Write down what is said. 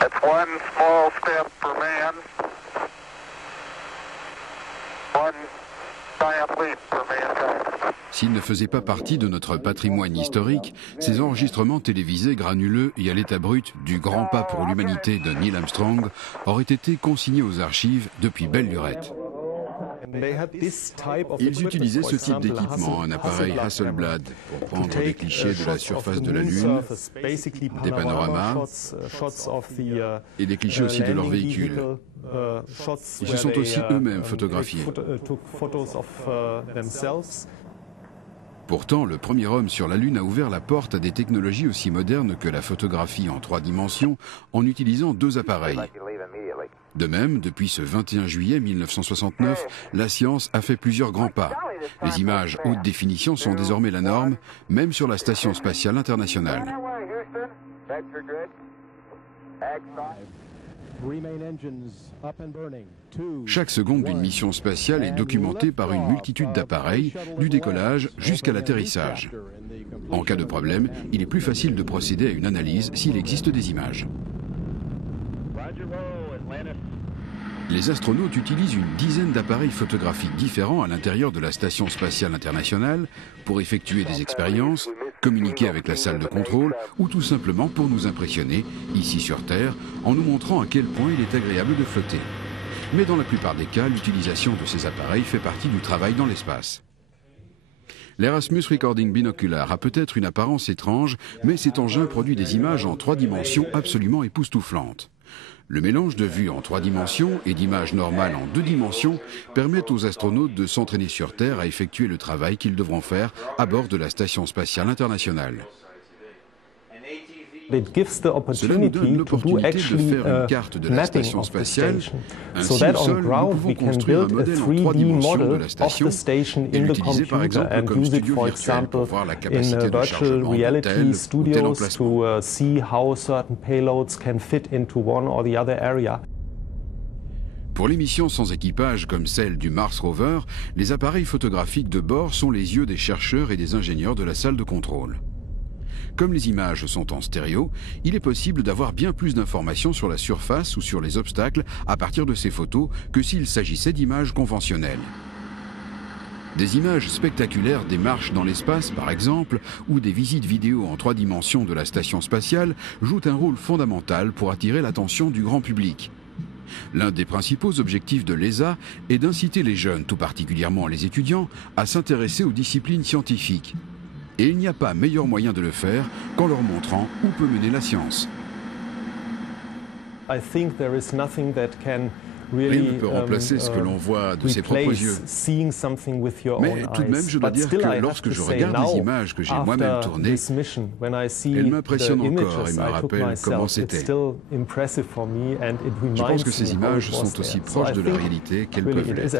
That's one small step for man, one giant leap for mankind. S'ils ne faisaient pas partie de notre patrimoine historique, ces enregistrements télévisés granuleux et à l'état brut du grand pas pour l'humanité de Neil Armstrong auraient été consignés aux archives depuis belle lurette. Ils utilisaient ce type d'équipement, un appareil Hasselblad, pour prendre des clichés de la surface de la Lune, des panoramas et des clichés aussi de leurs véhicules. Ils se sont aussi eux-mêmes photographiés. Pourtant, le premier homme sur la Lune a ouvert la porte à des technologies aussi modernes que la photographie en 3 dimensions en utilisant 2 appareils. De même, depuis ce 21 juillet 1969, la science a fait plusieurs grands pas. Les images haute définition sont désormais la norme, même sur la Station spatiale internationale. Chaque seconde d'une mission spatiale est documentée par une multitude d'appareils, du décollage jusqu'à l'atterrissage. En cas de problème, il est plus facile de procéder à une analyse s'il existe des images. Les astronautes utilisent une dizaine d'appareils photographiques différents à l'intérieur de la Station spatiale internationale pour effectuer des expériences, communiquer avec la salle de contrôle ou tout simplement pour nous impressionner, ici sur Terre, en nous montrant à quel point il est agréable de flotter. Mais dans la plupart des cas, l'utilisation de ces appareils fait partie du travail dans l'espace. L'Erasmus Recording Binocular a peut-être une apparence étrange, mais cet engin produit des images en 3 dimensions absolument époustouflantes. Le mélange de vues en 3 dimensions et d'images normales en 2 dimensions permet aux astronautes de s'entraîner sur Terre à effectuer le travail qu'ils devront faire à bord de la Station spatiale internationale. Cela nous donne l'opportunité de faire une carte de la station spatiale. Ainsi, au sol, nous pouvons construire un modèle en 3 dimensions de la station et l'utiliser par exemple comme studio virtuel pour voir la capacité de chargement de tel ou tel emplacement. Pour les missions sans équipage comme celle du Mars Rover, les appareils photographiques de bord sont les yeux des chercheurs et des ingénieurs de la salle de contrôle. Comme les images sont en stéréo, il est possible d'avoir bien plus d'informations sur la surface ou sur les obstacles à partir de ces photos que s'il s'agissait d'images conventionnelles. Des images spectaculaires des marches dans l'espace, par exemple, ou des visites vidéo en 3 dimensions de la station spatiale jouent un rôle fondamental pour attirer l'attention du grand public. L'un des principaux objectifs de l'ESA est d'inciter les jeunes, tout particulièrement les étudiants, à s'intéresser aux disciplines scientifiques. Et il n'y a pas meilleur moyen de le faire qu'en leur montrant où peut mener la science. Rien ne peut remplacer ce que l'on voit de ses propres yeux. Mais tout de même, je dois dire que lorsque je regarde les images que j'ai moi-même tournées, elles m'impressionnent encore et me rappellent comment c'était. Je pense que ces images sont aussi proches de la réalité qu'elles peuvent l'être.